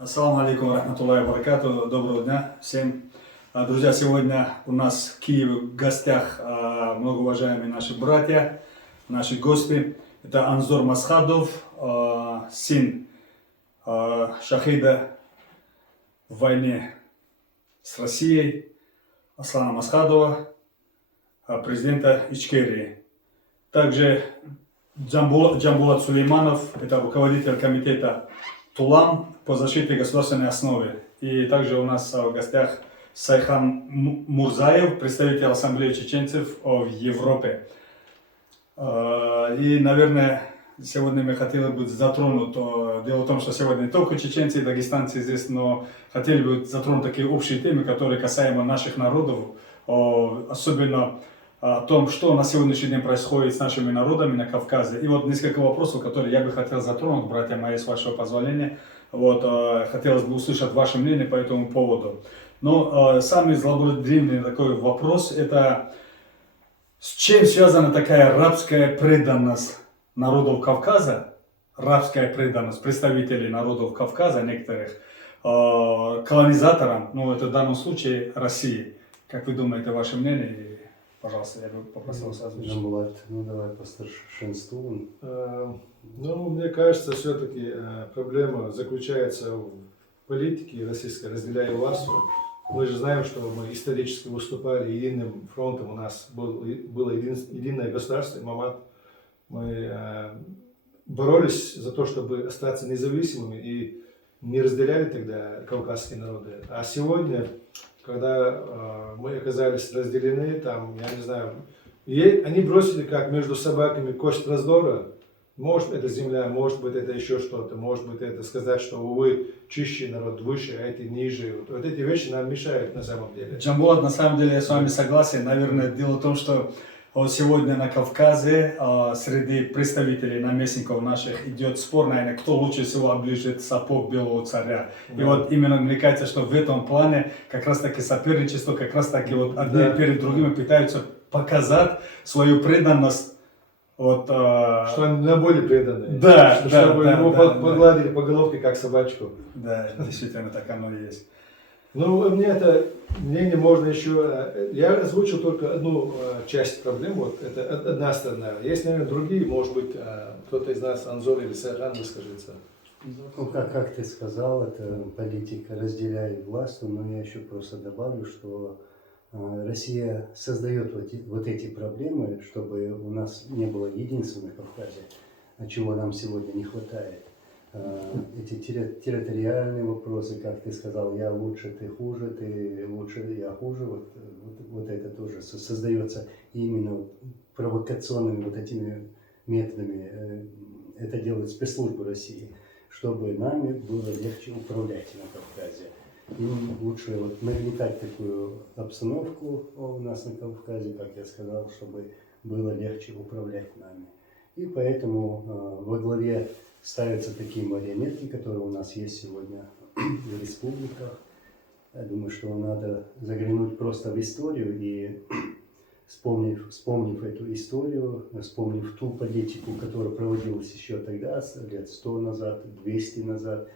Ассаламу алейкум рахматуллахи баракату. Доброго дня всем. Друзья, сегодня у нас в Киеве в гостях многоуважаемые наши братья, наши гости. Это Анзор Масхадов, сын шахида в войне с Россией, Аслана Масхадова, президента Ичкерии. Также Джамбулат Сулейманов, это руководитель комитета Тулам по защите государственной основы. И также у нас в гостях Сайхан Мурзаев, представитель Ассамблеи чеченцев в Европе. И, наверное, сегодня мы хотели бы затронуть, дело в том, что сегодня не только чеченцы и дагестанцы здесь, но хотели бы затронуть такие общие темы, которые касаемо наших народов, особенно о том, что на сегодняшний день происходит с нашими народами на Кавказе. И вот несколько вопросов, которые я бы хотел затронуть, братья мои, с вашего позволения. Хотелось бы услышать ваше мнение по этому поводу. Но самый злободневный такой вопрос, это с чем связана такая рабская преданность народов Кавказа, рабская преданность представителей народов Кавказа, некоторых, колонизаторам, это в данном случае России. Как вы думаете, ваше мнение? Пожалуйста, я бы попросил вас озвучить. Давай по старшинству. Мне кажется, все-таки проблема заключается в политике российской, разделяя власть. Мы же знаем, что мы исторически выступали единым фронтом, у нас было единое государство, Мамат. Мы боролись за то, чтобы остаться независимыми и не разделяли тогда кавказские народы. А сегодня, когда мы оказались разделены, я не знаю, они бросили как между собаками кость раздора. Может это земля, может быть это еще что-то, может быть это сказать, что вы чище народ выше, а эти ниже. Вот эти вещи нам мешают на самом деле. Джамбулат, на самом деле я с вами согласен. Наверное, дело в том, что сегодня на Кавказе среди представителей наместников наших идет спор, наверное, кто лучше всего оближет сапог белого царя. И вот именно мне кажется, что в этом плане как раз таки соперничество, как раз таки одни перед другими пытаются показать свою преданность. Что они на более преданные. Чтобы его погладили по головке, как собачку. Да, действительно, так оно и есть. Мне это мнение можно еще... Я озвучил только одну часть проблем, это одна сторона. Есть, наверное, другие, может быть, кто-то из нас, Анзор или Сайхан, выскажется. Как ты сказал, это политика разделяет власть, но я еще просто добавлю, что Россия создает вот эти проблемы, чтобы у нас не было единства на Кавказе, чего нам сегодня не хватает. Эти территориальные вопросы, как ты сказал, я лучше, ты хуже, ты лучше, я хуже, вот это тоже создается именно провокационными этими методами. Это делают спецслужбы России, чтобы нами было легче управлять на Кавказе. Им лучше нагнетать такую обстановку у нас на Кавказе, как я сказал, чтобы было легче управлять нами. И поэтому во главе ставятся такие марионетки, которые у нас есть сегодня в республиках. Я думаю, что надо заглянуть просто в историю и, вспомнив эту историю, вспомнив ту политику, которая проводилась еще тогда, лет 100 назад, 200 назад,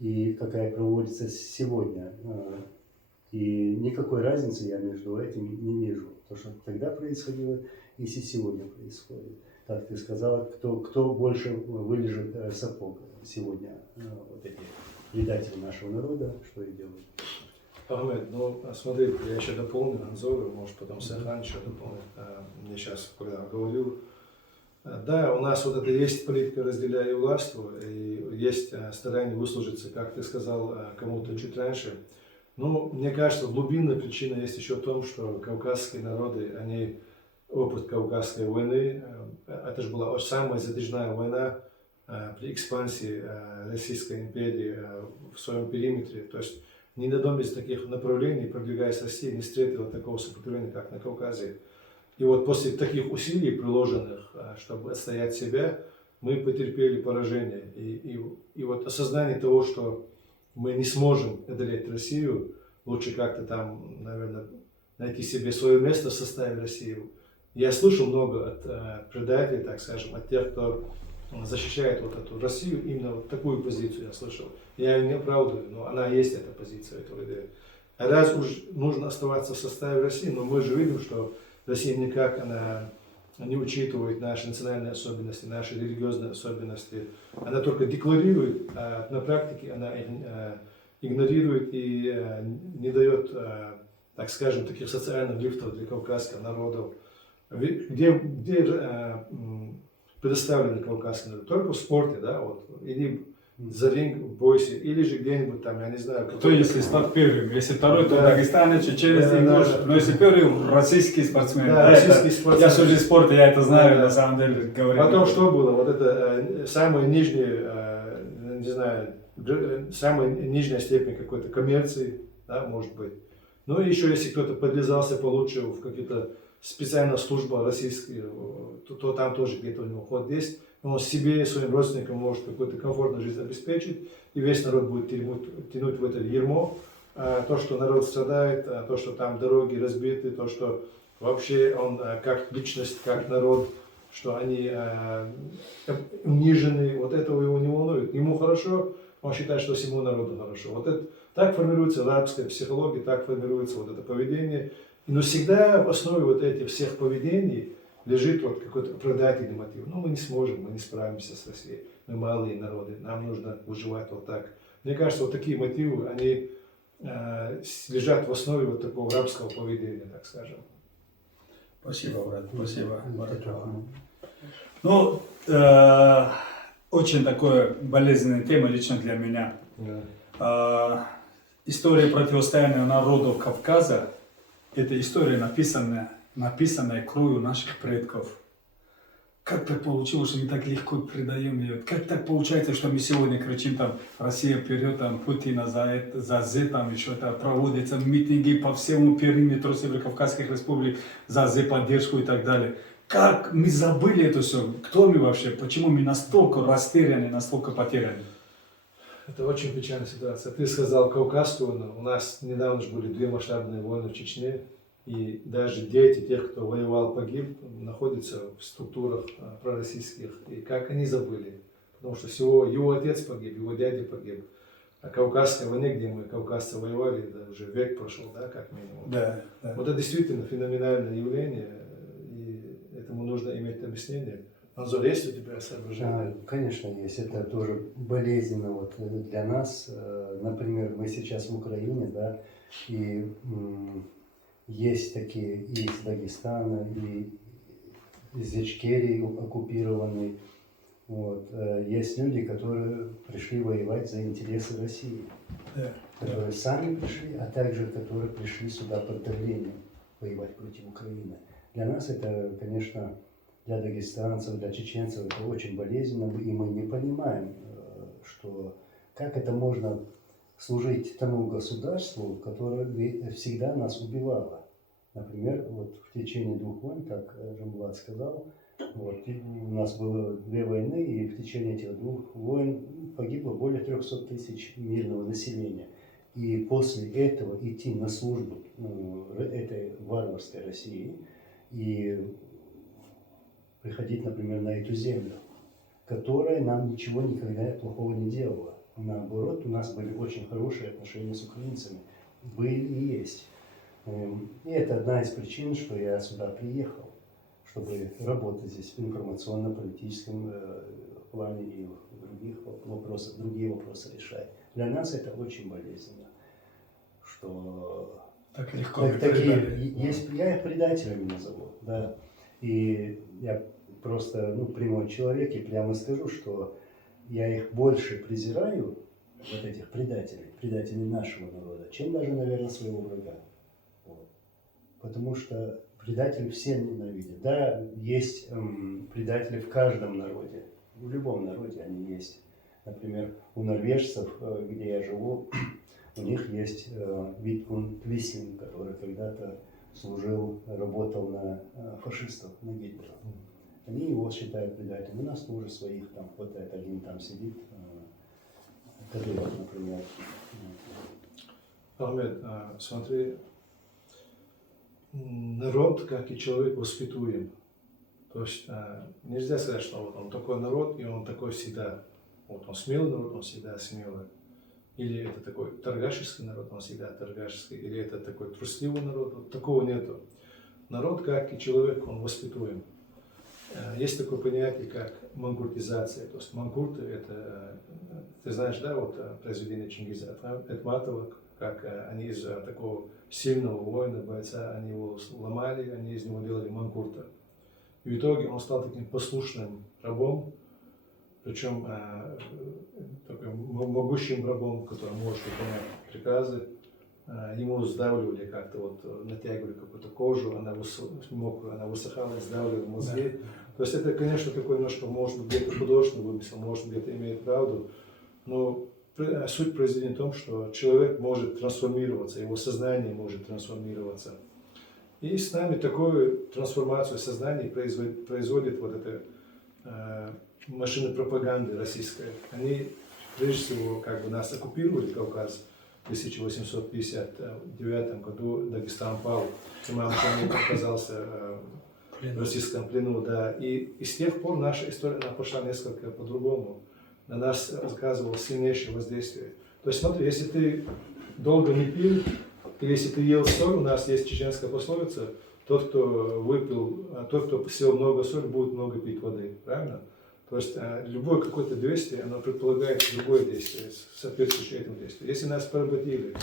и какая проводится сегодня. И никакой разницы я между этим не вижу. То, что тогда происходило, и сегодня происходит. Как ты сказала, кто больше вылежит сапог сегодня, эти предатели нашего народа, что и делают. Ахмед, смотри, я еще дополню Анзору, может потом Сайхан еще дополнит. Мне сейчас, когда говорил, да, у нас это есть политика разделяя власть, и есть старание выслужиться, как ты сказал, кому-то чуть раньше. Мне кажется, глубинная причина есть еще в том, что кавказские народы, опыт Кавказской войны, это же была самая затяжная война при экспансии Российской империи в своем периметре. То есть ни на одном из таких направлений, продвигаясь Россия, не встретила такого сопротивления, как на Кавказе. И после таких усилий, приложенных, чтобы отстоять себя, мы потерпели поражение. И осознание того, что мы не сможем одолеть Россию, лучше как-то наверное, найти себе свое место в составе России. Я слышал много от предателей, так скажем, от тех, кто защищает вот эту Россию, именно вот такую позицию я слышал. Я ее не оправдываю, но она есть, эта позиция этого лидера. А раз уж нужно оставаться в составе России, но мы же видим, что Россия никак она не учитывает наши национальные особенности, наши религиозные особенности. Она только декларирует, а на практике она их игнорирует и не дает, так скажем, таких социальных лифтов для кавказских народов. Где предоставлены кавказские народы? Только в спорте, да, вот, или за ринг в бойсе, или же где-нибудь там, я не знаю. Кто если стать первым? Если второй, то Да. дагестанец, чеченец, Да, ингуш. да. Но если первый, российский спортсмен. Да, Да, российский это- спортсмен. Я служу в спорте, я это знаю, Да. на самом деле, говорю. Потом что было? Вот это самая нижняя, не знаю, самая нижняя степень какой-то коммерции, да, может быть. Ну и еще если кто-то подлезался получше в какие-то специальные службы российские, то там тоже где-то у него ход есть. Он себе и своим родственникам может какую-то комфортную жизнь обеспечить, и весь народ будет тянуть в это ярмо. То, что народ страдает, то, что там дороги разбиты, то, что вообще он как личность, как народ, что они унижены, вот этого его не волнует. Ему хорошо, он считает, что всему народу хорошо. Вот это, так формируется арабская психология, так формируется вот это поведение. Но всегда в основе вот этих всех поведений лежит вот какой-то оправдательный мотив. Ну, мы не сможем, мы не справимся с Россией. Мы малые народы, нам нужно выживать вот так. Мне кажется, вот такие мотивы, они лежат в основе вот такого рабского поведения, так скажем. Спасибо, брат, спасибо. Это Ну, очень такая болезненная тема лично для меня. История противостояния народов Кавказа – это история, написанная кровью наших предков. Как так получилось, что мы так легко предаем ее? Как так получается, что мы сегодня кричим там «Россия вперед», там Путина за Z, там еще это проводятся митинги по всему периметру северокавказских республик за Z поддержку и так далее. Как мы забыли это все? Кто мы вообще? Почему мы настолько растеряны, настолько потеряны? Это очень печальная ситуация. Ты сказал Кавказскую войну. У нас недавно же были 2 масштабные войны в Чечне. И даже дети, тех, кто воевал, погиб, находятся в структурах пророссийских. И как они забыли? Потому что всего его отец погиб, его дядя погиб. А Кавказской войне, где мы, кавказцы, воевали, это уже век прошел, да, как минимум. Да, да. Вот это действительно феноменальное явление, и этому нужно иметь объяснение. Анзор, есть у тебя соображения? Конечно, есть. Это тоже болезненно вот для нас. Например, мы сейчас в Украине, да, и есть такие и из Дагестана, и из Ичкерии оккупированной. Вот. Есть люди, которые пришли воевать за интересы России, Да. которые сами пришли, а также которые пришли сюда под давлением воевать против Украины. Для нас это, конечно, для дагестанцев, для чеченцев это очень болезненно, и мы не понимаем, что как это можно служить тому государству, которое всегда нас убивало. Например, вот в течение 2 войн, как Жамбулат сказал, вот, у нас было 2 войны, и в течение этих 2 войн погибло более 300 тысяч мирного населения. И после этого идти на службу этой варварской России и приходить, например, на эту землю, которая нам ничего никогда плохого не делала. Наоборот, у нас были очень хорошие отношения с украинцами. Были и есть. И это одна из причин, что я сюда приехал, чтобы работать здесь в информационно-политическом плане и в других вопросах, другие вопросы решать. Для нас это очень болезненно, что Так легко. такие есть, я их предателями назову, да. И я просто прямой человек и прямо скажу, что я их больше презираю, вот этих предателей нашего народа, чем даже, наверное, своего врага. Вот. Потому что предатели все ненавидят. Да, есть предатели в каждом народе, в любом народе они есть. Например, у норвежцев, где я живу, у них есть Видкун Твислин, который когда-то служил, работал на фашистов, на Гитлера. Они его считают предателем. У нас тоже своих там хватает. Один там сидит, Кадыров, например. Ахмед, смотри, народ, как и человек, воспитуем. То есть нельзя сказать, что вот он такой народ, и он такой всегда. Вот он смелый народ, он всегда смелый. Или это такой торгашеский народ, он всегда торгашеский. Или это такой трусливый народ, вот такого нету. Народ, как и человек, он воспитуем. Есть такое понятие, как мангуртизация. То есть мангурты, это, ты знаешь, да, вот произведение Чингиза Айтматова, как они из такого сильного воина, бойца, они его ломали, они из него делали мангурта. И в итоге он стал таким послушным рабом, причем таким могущим рабом, который может выполнять приказы. Ему сдавливали как-то, вот натягивали какую-то кожу, она мокрую, она высыхала, сдавливали мозги. Да. То есть это, конечно, такой немножко, может быть, где-то художественный вымысел, может, где-то имеет правду, но суть произведения в том, что человек может трансформироваться, его сознание может трансформироваться. И с нами такую трансформацию сознания производит вот эта машина пропаганды российская. Они, прежде всего, как бы нас оккупировали, Кавказ. В 1859 году Дагестан пал, имам Шамиль оказался в российском плену, да. И с тех пор наша история она пошла несколько по-другому. На нас оказывало сильнейшее воздействие. То есть смотри, если ты долго не пил, или если ты ел соль, у нас есть чеченская пословица, тот, кто съел много соли, будет много пить воды, правильно? То есть любое какое-то действие, оно предполагает другое действие, соответствующее этому действию. Если нас поработили,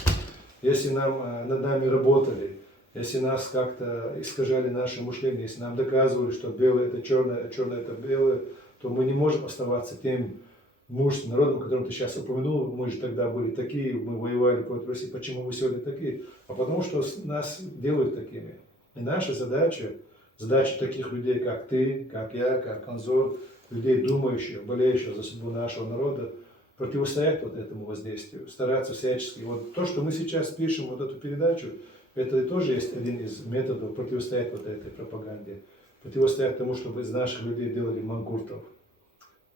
если над нами работали, если нас как-то искажали наше мышление, если нам доказывали, что белое это черное, а черное это белое, то мы не можем оставаться тем мужественным народом, которым ты сейчас упомянул. Мы же тогда были такие, мы воевали против России. Почему вы сегодня такие? А потому что нас делают такими. И наша задача таких людей, как ты, как я, как Анзор, людей, думающих, болеющих за судьбу нашего народа, противостоять вот этому воздействию, стараться всячески. Вот то, что мы сейчас пишем, вот эту передачу, это тоже есть один из методов противостоять вот этой пропаганде, противостоять тому, чтобы из наших людей делали мангуртов.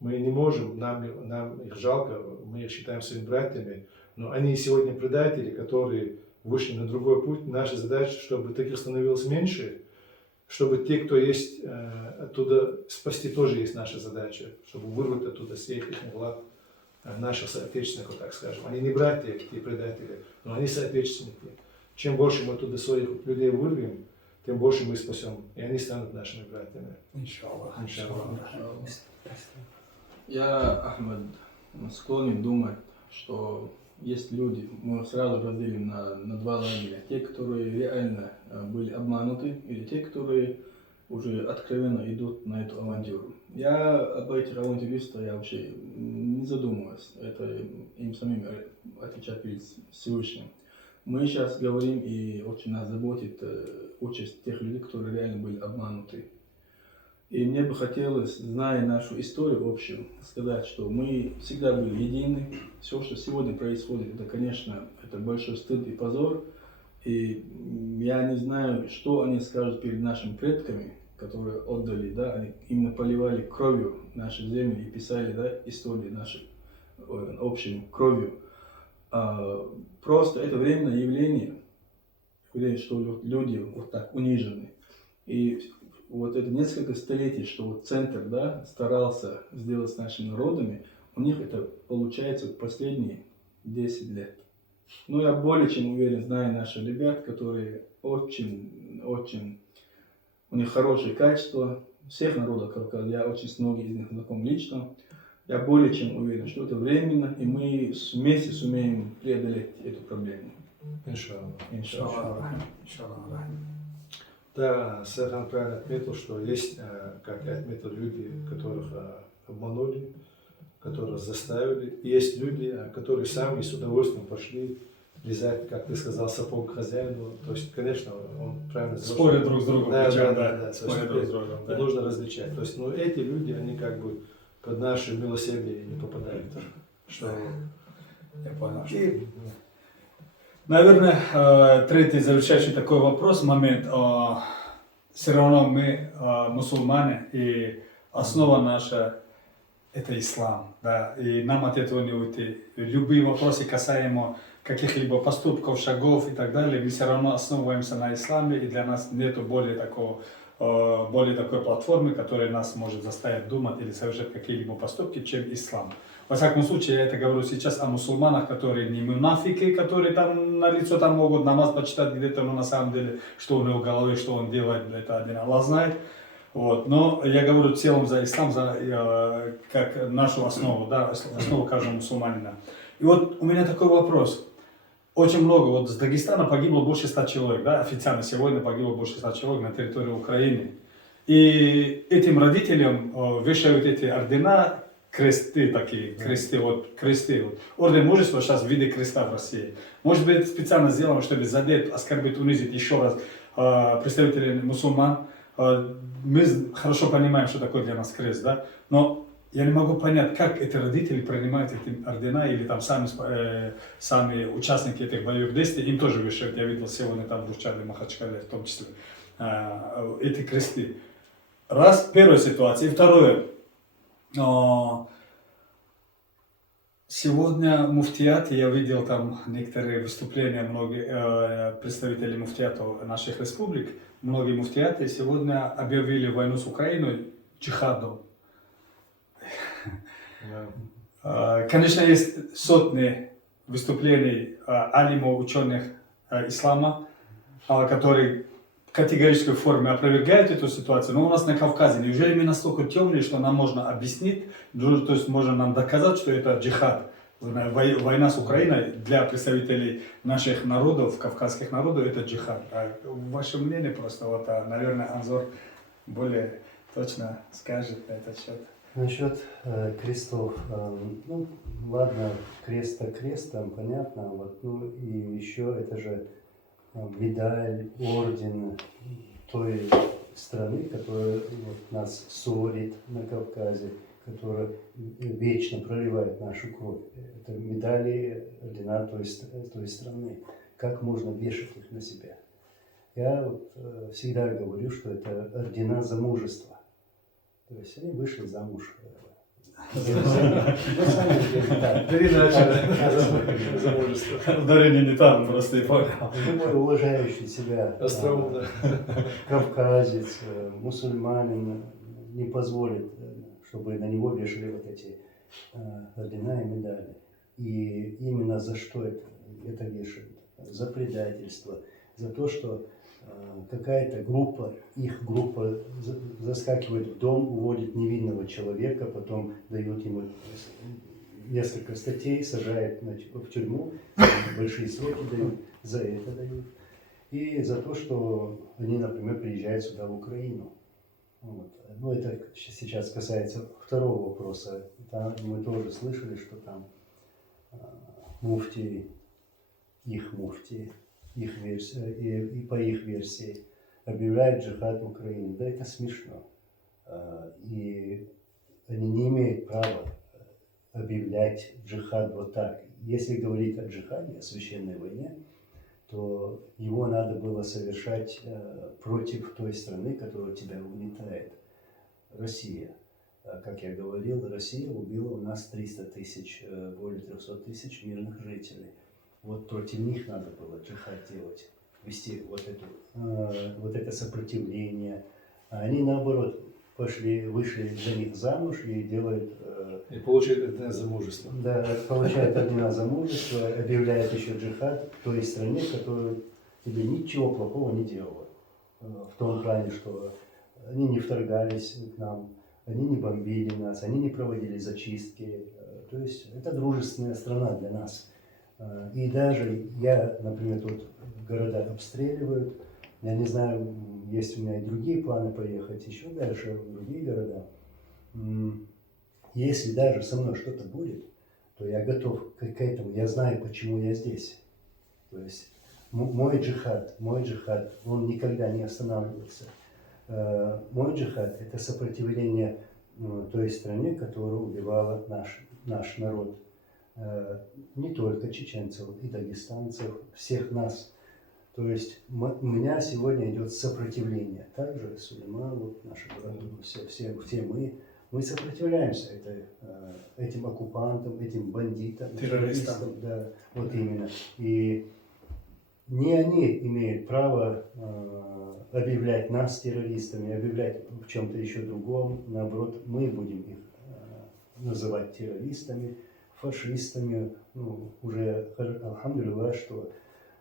Мы не можем, нам их жалко, мы их считаем своими братьями, но они сегодня предатели, которые вышли на другой путь. Наша задача, чтобы таких становилось меньше, чтобы те, кто есть оттуда, спасти тоже есть наша задача, чтобы вырвать оттуда всех их лап наших соотечественников, так скажем. Они не братья, те предатели, но они соотечественники. Чем больше мы оттуда своих людей вырвем, тем больше мы спасем, и они станут нашими братьями. Иншаллах. Я, Ахмед, склонен думать, что есть люди, мы сразу разделим на два лагеря. Те, которые реально были обмануты, или те, которые уже откровенно идут на эту авантюру. Я об этих авантюристах я вообще не задумываюсь. Это им самим отвечать перед Всевышним. Мы сейчас говорим, и очень нас заботит участь тех людей, которые реально были обмануты. И мне бы хотелось, зная нашу историю общую, сказать, что мы всегда были едины. Все, что сегодня происходит, это, конечно, это большой стыд и позор. И я не знаю, что они скажут перед нашими предками, которые отдали, да, они именно поливали кровью наши земли и писали, да, истории наши общей кровью. Просто это временное явление, что люди вот так унижены. И вот это несколько столетий, что вот центр, да, старался сделать с нашими народами, у них это получается последние 10 лет. Но я более чем уверен, зная наших ребят, которые очень, у них хорошие качества, всех народов Кавказа, я очень с многими из них знаком лично, я более чем уверен, что это временно, и мы вместе сумеем преодолеть эту проблему. Иншаллах. Да, Сахан правильно отметил, что есть, как я отметил, люди, которых обманули, которых заставили. И есть люди, которые сами с удовольствием пошли лизать, как ты сказал, сапог хозяину. То есть, конечно, он правильно сказал. Спорят друг с другом. Да. Спорят друг с другом. Да. Нужно различать. То есть, ну, эти люди, они как бы под наше милосердие не попадают. Что... Я понял. И, наверное, третий завершающий такой вопрос, момент. Все равно мы мусульмане, и основа наша это ислам, да, и нам от этого не уйти. Любые вопросы касаемо каких-либо поступков, шагов и так далее, мы все равно основываемся на исламе, и для нас нету более такого более такой платформы, которая нас может заставить думать или совершать какие-либо поступки, чем ислам. Во всяком случае, я это говорю сейчас о мусульманах, которые не мунафики, которые там на лицо там могут намаз почитать где-то, но на самом деле, что у него в голове, что он делает, это один Аллах знает. Вот. Но я говорю в целом за ислам, за, как нашу основу, да, основу каждого мусульманина. И вот у меня такой вопрос. Очень много, вот с Дагестана погибло больше 100 человек, да, официально сегодня погибло больше 100 человек на территории Украины. И этим родителям вешают эти ордена, кресты такие, кресты, вот. Орден мужества сейчас в виде креста в России. Может быть, специально сделано, чтобы задеть, оскорбить, унизить еще раз представителей мусульман. Мы хорошо понимаем, что такое для нас крест, да, но я не могу понять, как эти родители принимают эти ордена, или там сами участники этих боевых действий, им тоже вешают, я видел сегодня там в Русчале, Махачкале, в том числе, эти кресты. Раз, первая ситуация. И второе, сегодня муфтият, я видел там некоторые выступления многих представителей муфтиатов наших республик, многие муфтиаты сегодня объявили войну с Украиной джихадом. Конечно, есть сотни выступлений алимов, ученых ислама, которые в категорической форме опровергают эту ситуацию. Но у нас на Кавказе, неужели мы настолько темные, что нам можно объяснить, то есть можно нам доказать, что это джихад, война с Украиной для представителей наших народов, кавказских народов, это джихад. Ваше мнение просто, вот, наверное, Анзор более точно скажет на этот счет. Насчет крестов, ну ладно, крест крестом, понятно, вот, ну и еще это же медаль, орден той страны, которая вот, нас ссорит на Кавказе, которая вечно проливает нашу кровь. Это медали, ордена той страны. Как можно вешать их на себя? Я вот, всегда говорю, что это ордена за мужество. То есть они вышли замуж. Ударение не там, просто и понял. Любой уважающий себя кавказец, мусульманин не позволит, чтобы на него вешали вот эти ордена и медали. И именно за что это вешают? За предательство, за то, что какая-то группа, их группа заскакивает в дом, уводит невинного человека, потом дают ему несколько статей, сажают в тюрьму, большие сроки дают, за это дают. И за то, что они, например, приезжают сюда, в Украину. Вот. Ну, это сейчас касается второго вопроса. Там мы тоже слышали, что там муфти, их версия, и по их версии объявляют джихад в Украине. Да, это смешно. И они не имеют права объявлять джихад вот так. Если говорить о джихаде, о священной войне, то его надо было совершать против той страны, которая тебя угнетает. Россия. Как я говорил, Россия убила у нас 300 тысяч, более 300 тысяч мирных жителей. Вот против них надо было джихад делать, вести вот это сопротивление. А они наоборот вышли за них замуж и делают... И получают ордена за мужество. Да, получают ордена за мужество, объявляют еще джихад в той стране, которая тебе ничего плохого не делала. В том плане, что они не вторгались к нам, они не бомбили нас, они не проводили зачистки. То есть это дружественная страна для нас. И даже я, например, тут города обстреливают, я не знаю, есть у меня и другие планы поехать еще дальше в другие города. Если даже со мной что-то будет, то я готов к этому, я знаю, почему я здесь. То есть мой джихад, он никогда не останавливается. Мой джихад – это сопротивление той стране, которая убивала наш народ. Не только чеченцев и дагестанцев, всех нас. То есть у меня сегодня идет сопротивление. Также Сулейман, вот наши города, все мы сопротивляемся этим оккупантам, этим бандитам, террористам. Да, вот именно. И не они имеют право объявлять нас террористами, объявлять в чем-то еще другом. Наоборот, мы будем их называть террористами, фашистами. Ну, уже, алхамдулилlah, что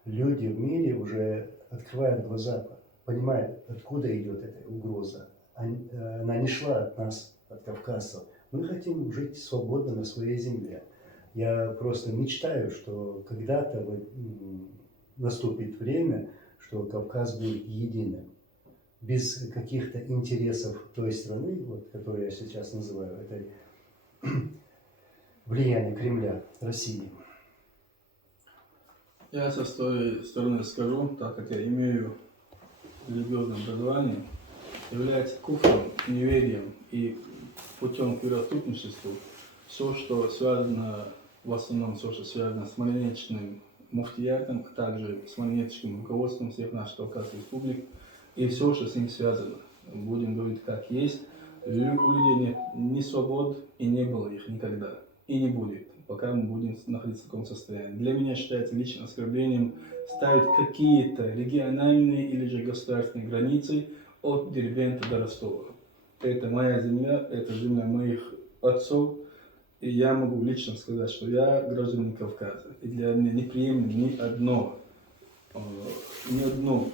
люди в мире уже открывают глаза, понимают, откуда идет эта угроза. Она не шла от нас, от кавказцев. Мы хотим жить свободно на своей земле. Я просто мечтаю, что когда-то наступит время, что Кавказ будет единым, без каких-то интересов той страны, вот, которую я сейчас называю, это влияние Кремля, России. Я со своей стороны скажу, так как я имею религиозное образование, является куфром, неверием и путем к вероотступничеству все, что связано, в основном все, что связано с марионеточным муфтиятом, а также с марионеточным руководством всех наших Кавказских республик и все, что с ним связано. Будем говорить как есть. У людей нет ни свобод и не было их никогда. И не будет, пока мы будем находиться в таком состоянии. Для меня считается личным оскорблением ставить какие-то региональные или же государственные границы от Дербента до Ростова. Это моя земля, это земля моих отцов. И я могу лично сказать, что я гражданин Кавказа. И для меня неприемлемо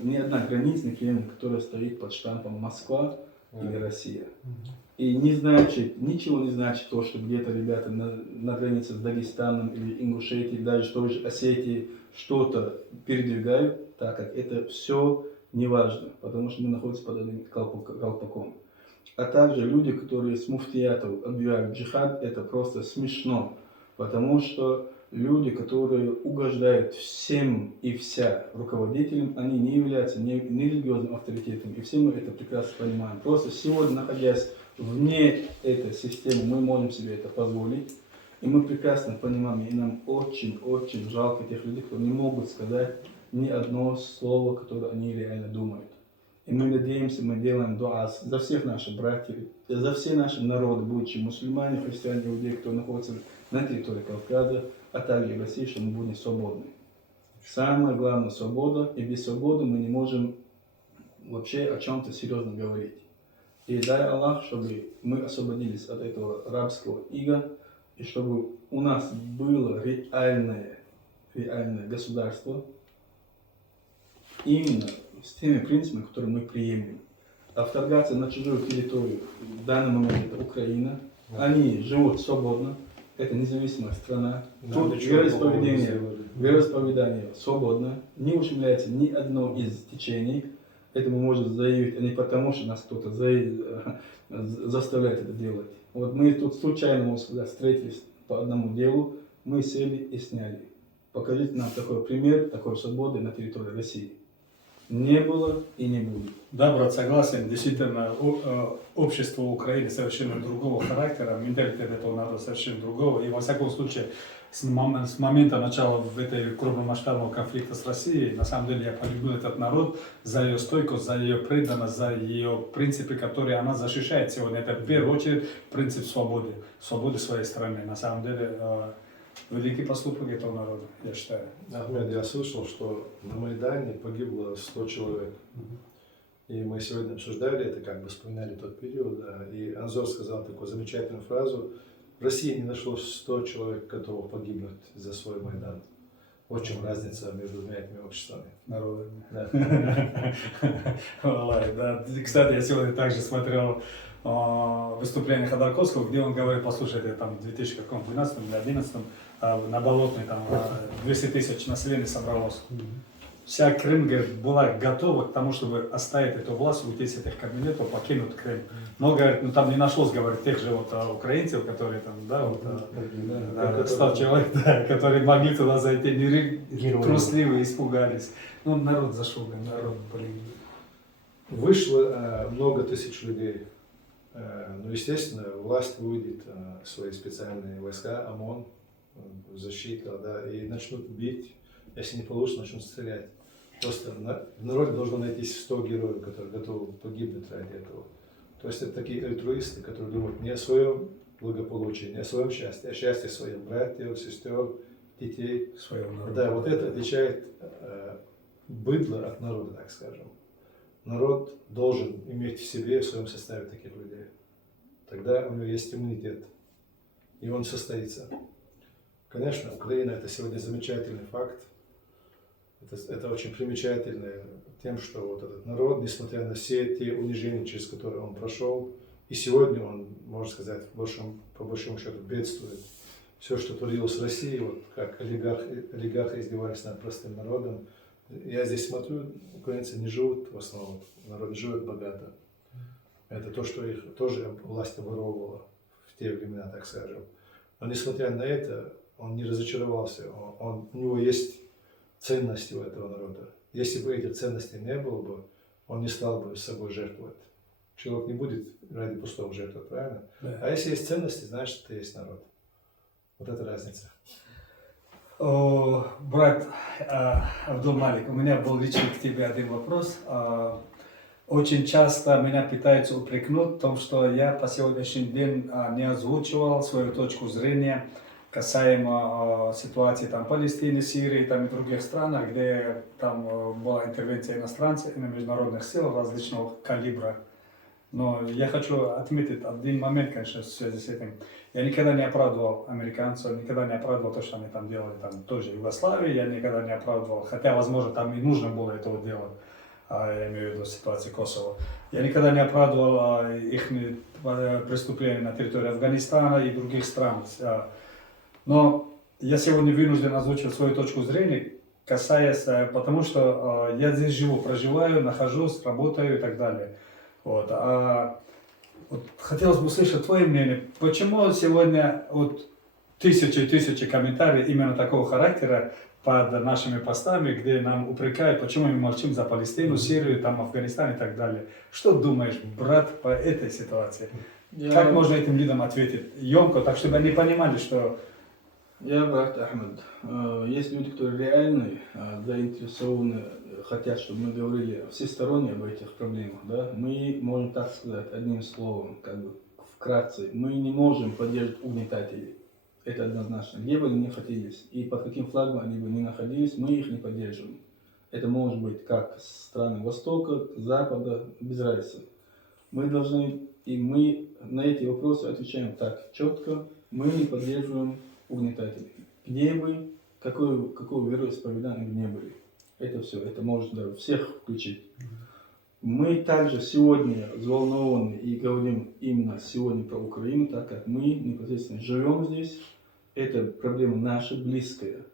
ни одна граница неприемлема, которая стоит под штампом Москва или Россия. И ничего не значит то, что где-то ребята на границе с Дагестаном или Ингушетией, даже той же Осетии что-то передвигают, так как это все не важно, потому что мы находимся под одним колпаком. А также люди, которые с муфтиятов объявляют джихад, это просто смешно, потому что люди, которые угождают всем и вся руководителям, они не являются ни религиозным авторитетом, и все мы это прекрасно понимаем. Просто сегодня, находясь вне этой системы, мы можем себе это позволить, и мы прекрасно понимаем, и нам очень жалко тех людей, которые не могут сказать ни одно слово, которое они реально думают. И мы надеемся, мы делаем дуа за всех наших братьев, за все наши народы, будучи мусульмане, христиане, иудеи, кто находится на территории Кавказа, а также в России, что мы будем свободны. Самое главное — свобода, и без свободы мы не можем вообще о чем-то серьезно говорить. И дай Аллах, чтобы мы освободились от этого рабского ига, и чтобы у нас было реальное государство, именно с теми принципами, которые мы приемлем. А вторгаться на чужую территорию, в данный момент это Украина, они живут свободно, это независимая страна, тут вероисповедание свободно, не ущемляется ни одно из течений, это мы можем заявить, а не потому, что нас кто-то заставляет это делать. Вот мы тут случайно, можно сказать, встретились по одному делу, мы сели и сняли. Покажите нам такой пример, такой свободы на территории России. Не было и не будет. Да, брат, согласен. Действительно, общество Украины совершенно другого характера, менталитет этого народа совершенно другого. И во всяком случае, с момента начала в этой крупномасштабного конфликта с Россией, на самом деле я полюбил этот народ за ее стойкость, за ее преданность, за ее принципы, которые она защищает сегодня. Это в первую очередь принцип свободы своей страны. На самом деле, великий поступок этого народа, я считаю. Ахмед, я слышал, что на Майдане погибло 100 человек. И мы сегодня обсуждали это, как бы вспоминали тот период. Да, и Анзор сказал такую замечательную фразу: в России не нашлось 100 человек, готовых погибнуть за свой Майдан. Вот в чем разница между двумя этими обществами. Народами. Да. Да. Кстати, я сегодня также смотрел выступление Ходорковского, где он говорит, послушайте, там в 2012 или 2011 на Болотной там 200 тысяч населения собралось. Вся Крым, говорит, была готова к тому, чтобы оставить эту власть, уйти с этих кабинетов, покинуть Крым. Но, говорит, ну там не нашлось, говорит, тех же вот украинцев, которые там, да, вот, 100 человек, да, которые могли туда зайти, трусливые, испугались. Ну, народ зашел, народ, блин. Вышло много тысяч людей. Ну, естественно, власть выведет свои специальные войска, ОМОН, защита, да, и начнут бить. Если не получится, начнут стрелять. Просто в народе должно найтись 100 героев, которые готовы погибнуть ради этого. То есть это такие альтруисты, которые думают не о своем благополучии, не о своем счастье, а о счастье своих братьев, сестер, детей. Своего народа. Да, вот это отличает быдло от народа, так скажем. Народ должен иметь в себе, в своем составе таких людей. Тогда у него есть иммунитет, и он состоится. Конечно, Украина — это сегодня замечательный факт. Это очень примечательно тем, что вот этот народ, несмотря на все те унижения, через которые он прошел, и сегодня он, можно сказать, по большому счету бедствует. Все, что творилось в России, вот как олигархи издевались над простым народом. Я здесь смотрю, украинцы не живут в основном, народ не живет богато. Это то, что их тоже власть обворовывала в те времена, так скажем. Но несмотря на это, он не разочаровался, у него есть ценности у этого народа. Если бы этих ценностей не было бы, он не стал бы с собой жертвовать. Человек не будет ради пустого жертвовать, правильно? Да. А если есть ценности, значит, это есть народ. Вот это разница. Брат Абдул-Малик, у меня был лично к тебе один вопрос. Очень часто меня пытаются упрекнуть в том, что я по сегодняшний день не озвучивал свою точку зрения касаемо ситуации там, Палестины, Сирии там, и других странах, где там была интервенция иностранцев и международных сил различного калибра. Но я хочу отметить один момент, конечно, в связи с этим. Я никогда не оправдывал американцев, никогда не оправдывал то, что они там делали, там тоже в Югославии, я никогда не оправдывал, хотя, возможно, там и нужно было этого делать, я имею в виду ситуацию Косово. Я никогда не оправдывал их преступления на территории Афганистана и других стран. Но я сегодня вынужден озвучить свою точку зрения, касаясь, потому что я здесь живу, проживаю, нахожусь, работаю и так далее. Вот. Вот хотелось бы услышать твое мнение, почему сегодня вот тысячи комментариев именно такого характера под нашими постами, где нам упрекают, почему мы молчим за Палестину, Сирию, там, Афганистан и так далее. Что думаешь, брат, по этой ситуации? Как можно этим людям ответить емко, так чтобы они понимали, что... Брат Ахмед, есть люди, которые реально заинтересованы, хотят, чтобы мы говорили всесторонне об этих проблемах, да? Мы можем так сказать одним словом, как бы вкратце, мы не можем поддерживать угнетателей. Это однозначно. Где бы они ни находились и под каким флагом они бы ни находились, мы их не поддерживаем. Это может быть как страны Востока, Запада, без разницы. Мы должны, и мы на эти вопросы отвечаем так четко, мы не поддерживаем угнетателей. Где бы, какое вероисповедание бы не были. Это все, это может даже всех включить. Мы также сегодня взволнованы и говорим именно сегодня про Украину, так как мы непосредственно живем здесь. Это проблема наша, близкая.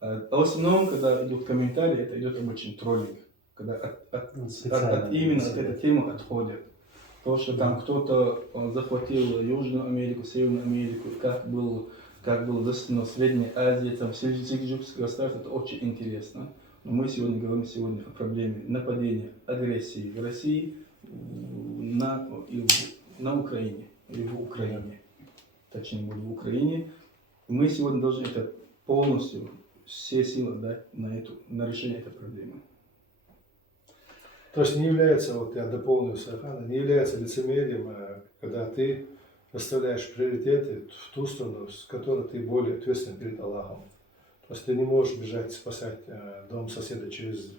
А в основном, когда идут комментарии, это идет обычный троллинг. Когда именно от этой темы отходят. То, что там кто-то захватил Южную Америку, Северную Америку, как было застано Средняя Азия, там сельджукское государство, это очень интересно. Но мы сегодня говорим о проблеме нападения, агрессии в России на Украине, или в Украине. Точнее, будет в Украине. Мы сегодня должны это полностью, все силы дать на решение этой проблемы. То есть не является, вот я дополню Сахана, не является лицемерием, когда ты расставляешь приоритеты в ту сторону, с которой ты более ответственен перед Аллахом. То есть ты не можешь бежать спасать дом соседа через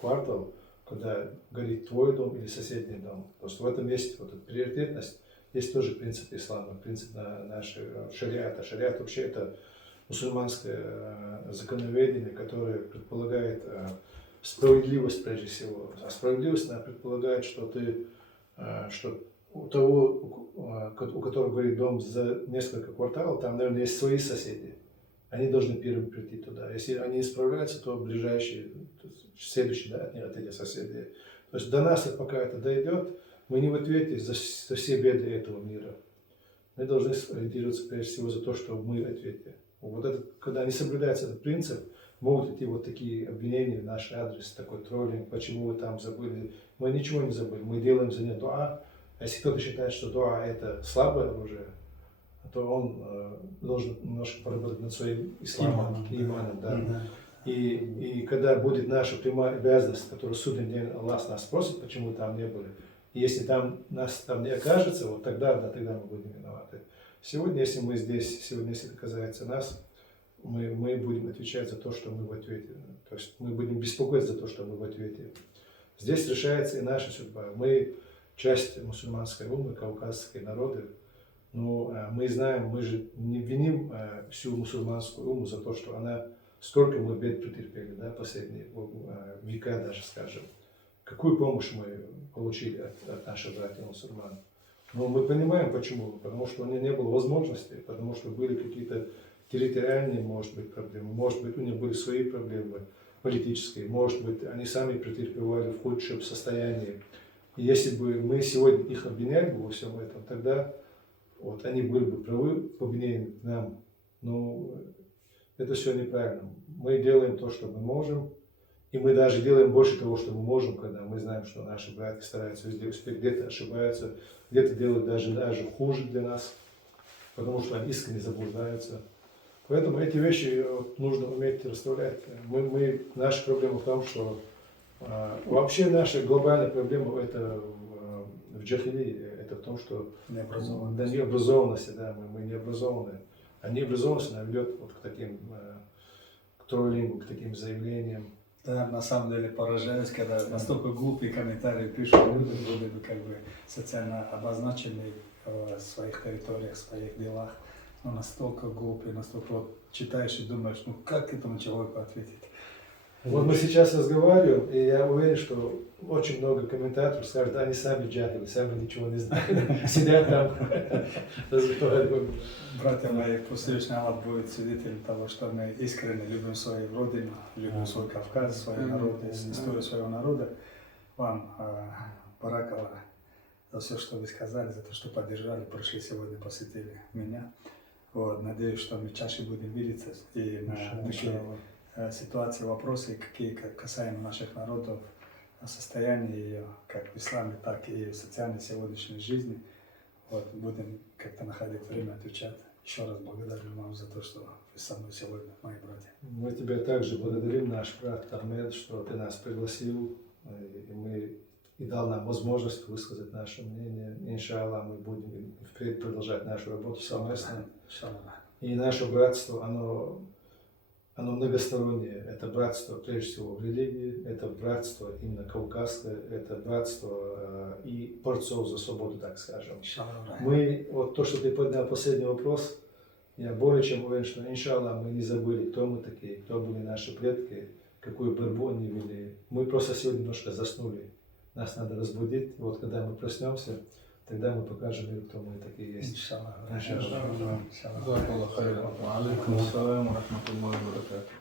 квартал, когда горит твой дом или соседний дом. То есть в этом есть вот эта приоритетность, есть тоже принцип ислама, принцип нашей шариата. Шариат вообще это мусульманское законоведение, которое предполагает справедливость прежде всего. А справедливость она предполагает, что у того, у которого горит дом за несколько кварталов, там, наверное, есть свои соседи. Они должны первыми прийти туда. Если они не справляются, то ближайшие, следующие от этих соседей. То есть до нас, пока это дойдет, мы не в ответе за все беды этого мира. Мы должны ориентироваться прежде всего за то, что мы в ответе. Вот это, когда не соблюдается этот принцип, могут идти вот такие обвинения в наш адрес, такой троллинг, почему вы там забыли. Мы ничего не забыли, мы делаем за них дуа. А если кто-то считает, что дуа это слабое оружие, то он должен немножко поработать над своим иманом. Да. И когда будет наша прямая обязанность, которую в судный день Аллах нас спросит, почему вы там не были, и если нас там не окажется, вот тогда мы будем виноваты. Сегодня, если мы здесь, если это касается нас, мы будем отвечать за то, что мы в ответе. То есть мы будем беспокоиться за то, что мы в ответе. Здесь решается и наша судьба. Мы часть мусульманской умы, кавказские народы. Но мы знаем, мы же не виним всю мусульманскую уму за то, что она, сколько мы бед претерпели, да, последние века даже, скажем. Какую помощь мы получили от наших братьев мусульман. Но мы понимаем почему. Потому что у них не было возможности, потому что были какие-то территориальные, может быть, проблемы, может быть, у них были свои проблемы политические, может быть, они сами претерпевали в худшем состоянии. И если бы мы сегодня их обвиняли бы во всем этом, тогда вот, они были бы правы по обвинению к нам. Но это все неправильно. Мы делаем то, что мы можем, и мы даже делаем больше того, что мы можем, когда мы знаем, что наши братья стараются везде успеть, где-то ошибаются, где-то делают даже хуже для нас, потому что они искренне заблуждаются. Поэтому эти вещи вот, нужно уметь расставлять. Наша проблема в том, что вообще наша глобальная проблема это в джахилии, это в том, что необразованности, да, мы не образованы. А необразованность она ведет вот к таким к троллингу, к таким заявлениям. Да, на самом деле поражаюсь, когда настолько глупые комментарии пишут люди, вроде бы как бы социально обозначенные в своих территориях, в своих делах, но настолько глупые, настолько вот читаешь и думаешь, ну как этому человеку ответить? Вот мы сейчас разговариваем, и я уверен, что очень много комментаторов скажут, они сами джахили, сами ничего не знают, сидят там, разговаривают. Братья мои, Всевышний Аллах будет свидетелем того, что мы искренне любим свою родину, любим свой Кавказ, свой народ, историю своего народа. Вам, Баракалла, за все, что вы сказали, за то, что поддержали, пришли сегодня, посетили меня. Вот, надеюсь, что мы чаще будем видеться и на такие ситуации, вопросы, какие касаемо наших народов, состояния ее, как в исламе, так и в социальной сегодняшней жизни. Вот, будем как-то находить время отвечать. Еще раз благодарю вам за то, что вы со мной сегодня, мои братья. Мы тебя также благодарим, наш брат Ахмед, что ты нас пригласил и дал нам возможность высказать наше мнение. Иншаллах, мы будем впредь продолжать нашу работу совместно. И наше братство, оно многостороннее. Это братство, прежде всего, в религии, это братство именно кавказское, это братство и борцов за свободу, так скажем. Мы, вот то, что ты поднял последний вопрос, я более чем уверен, что, иншаллах, мы не забыли, кто мы такие, кто были наши предки, какую борьбу они вели. Мы просто сегодня немножко заснули. Нас надо разбудить. Вот когда мы проснемся, тогда мы покажем миру, кто мы такие есть. Иншаллах. Джазакаллаху хайран. Ва алейкум ассалам ва рахматуллахи ва баракатух.